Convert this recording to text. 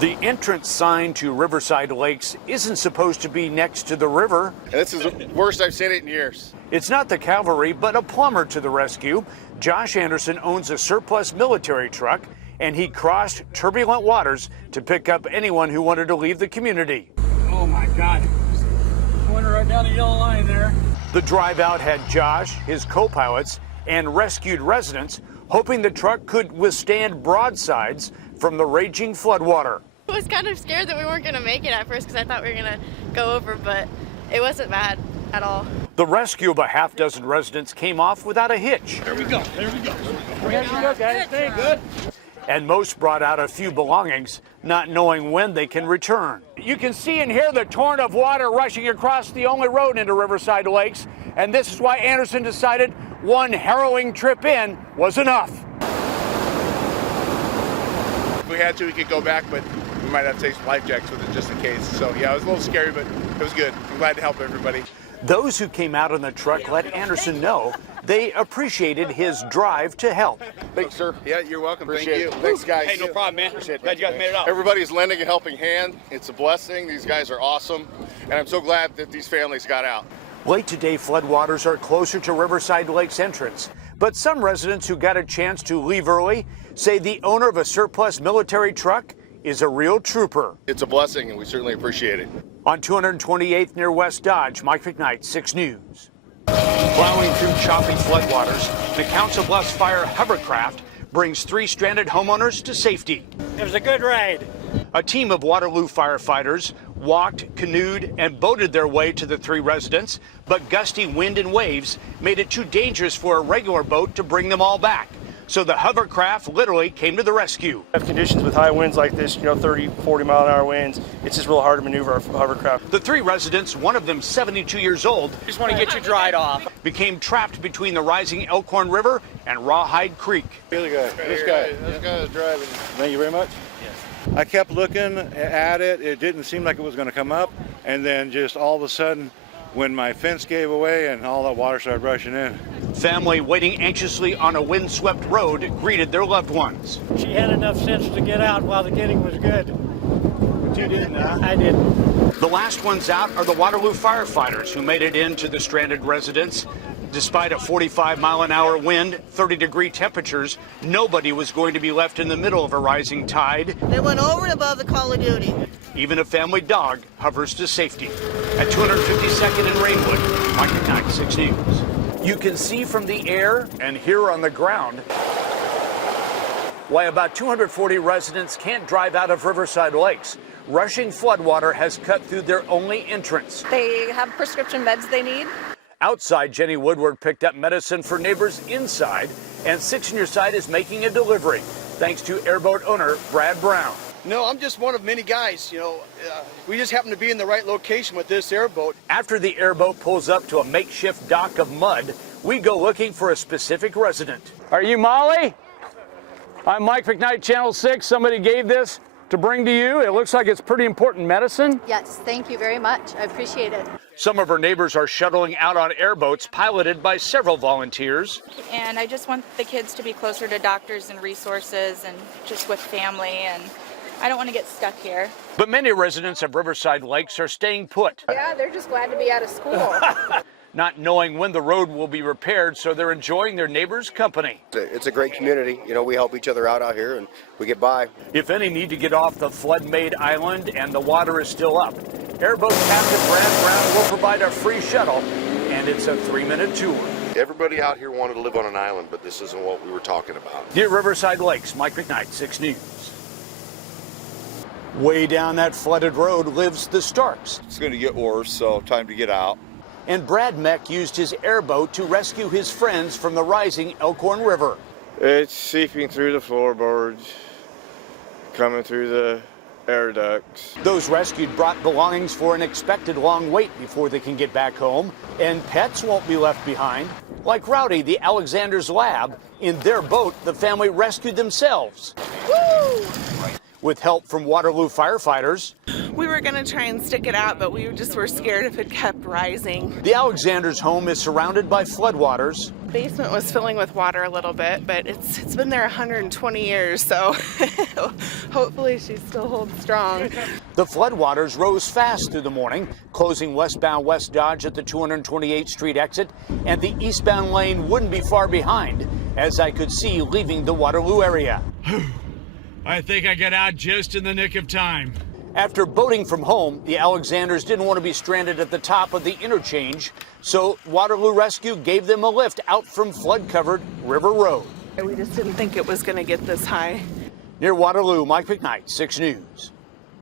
The entrance sign to Riverside Lakes isn't supposed to be next to the river. And this is the worst I've seen it in years. It's not the cavalry, but a plumber to the rescue. Josh Anderson owns a surplus military truck, and he crossed turbulent waters to pick up anyone who wanted to leave the community. Oh my God. Went right down the yellow line there. The drive out had Josh, his co-pilots, and rescued residents hoping the truck could withstand broadsides from the raging floodwater. I was kind of scared that we weren't going to make it at first because I thought we were going to go over, but it wasn't bad at all. The rescue of a half dozen residents came off without a hitch. There we go. There we go. There you go, guys. Stay good. And most brought out a few belongings, not knowing when they can return. You can see and hear the torrent of water rushing across the only road into Riverside Lakes, and this is why Anderson decided one harrowing trip in was enough. If we had to, we could go back, but we might have to take some life jackets with it just in case. So yeah, it was a little scary, but it was good. I'm glad to help everybody. Those who came out in the truck let Anderson know they appreciated his drive to help. Thanks, sir. Yeah, you're welcome. Appreciate Thank you. Thanks, guys. Hey, no problem, man. Glad you guys made it out. Everybody's lending a helping hand. It's a blessing. These guys are awesome. And I'm so glad that these families got out. Late today, floodwaters are closer to Riverside Lake's entrance, but some residents who got a chance to leave early say the owner of a surplus military truck is a real trooper. It's a blessing, and we certainly appreciate it. On 228th near West Dodge, Mike McKnight, 6 News. Plowing through choppy floodwaters, the Council Bluffs Fire hovercraft brings 3 stranded homeowners to safety. It was a good ride. A team of Waterloo firefighters walked, canoed, and boated their way to the 3 residents, but gusty wind and waves made it too dangerous for a regular boat to bring them all back. So the hovercraft literally came to the rescue. Have conditions with high winds like this, 30, 40 mile an hour winds, it's just real hard to maneuver a hovercraft. The 3 residents, one of them 72 years old, Just want to get you dried off. became trapped between the rising Elkhorn River and Rawhide Creek. This guy is driving. Thank you very much. I kept looking at it. It didn't seem like it was going to come up. And then just all of a sudden, when my fence gave away and all that water started rushing in. Family waiting anxiously on a windswept road greeted their loved ones. She had enough sense to get out while the getting was good. But you didn't, huh? I didn't. The last ones out are the Waterloo firefighters who made it into the stranded residents. Despite a 45-mile-an-hour wind, 30-degree temperatures, nobody was going to be left in the middle of a rising tide. They went over and above the Call of Duty. Even a family dog hovers to safety. At 252nd and Rainwood, Mike McKnight, 6 News. You can see from the air and hear on the ground why about 240 residents can't drive out of Riverside Lakes. Rushing floodwater has cut through their only entrance. They have prescription meds they need. Outside, Jenny Woodward picked up medicine for neighbors inside, and 6 on Your Side is making a delivery, thanks to airboat owner Brad Brown. No, I'm just one of many guys, we just happen to be in the right location with this airboat. After the airboat pulls up to a makeshift dock of mud, we go looking for a specific resident. Are you Molly? I'm Mike McKnight, Channel 6. Somebody gave this to bring to you. It looks like it's pretty important medicine. Yes, thank you very much. I appreciate it. Some of her neighbors are shuttling out on airboats piloted by several volunteers. And I just want the kids to be closer to doctors and resources and just with family, and I don't want to get stuck here. But many residents of Riverside Lakes are staying put. Yeah, they're just glad to be out of school. Not knowing when the road will be repaired, so they're enjoying their neighbors' company. It's a great community. We help each other out here and we get by. If any need to get off the flood-made island and the water is still up, Airboat Captain Brad Brown will provide a free shuttle, and it's a 3-minute tour. Everybody out here wanted to live on an island, but this isn't what we were talking about. Near Riverside Lakes, Mike McKnight, 6 News. Way down that flooded road lives the Starks. It's going to get worse, so time to get out. And Brad Meck used his airboat to rescue his friends from the rising Elkhorn River. It's seeping through the floorboards, coming through the air ducts. Those rescued brought belongings for an expected long wait before they can get back home, and pets won't be left behind. Like Rowdy, the Alexander's lab, in their boat, the family rescued themselves. Woo! With help from Waterloo firefighters. We were going to try and stick it out, but we just were scared if it kept rising. The Alexander's home is surrounded by floodwaters, basement was filling with water a little bit, but it's been there 120 years, so hopefully she still holds strong. The floodwaters rose fast through the morning, closing westbound West Dodge at the 228th Street exit, and the eastbound lane wouldn't be far behind, as I could see leaving the Waterloo area. I think I got out just in the nick of time. After boating from home, the Alexanders didn't want to be stranded at the top of the interchange, so Waterloo Rescue gave them a lift out from flood-covered River Road. We just didn't think it was going to get this high. Near Waterloo, Mike McKnight, 6 News.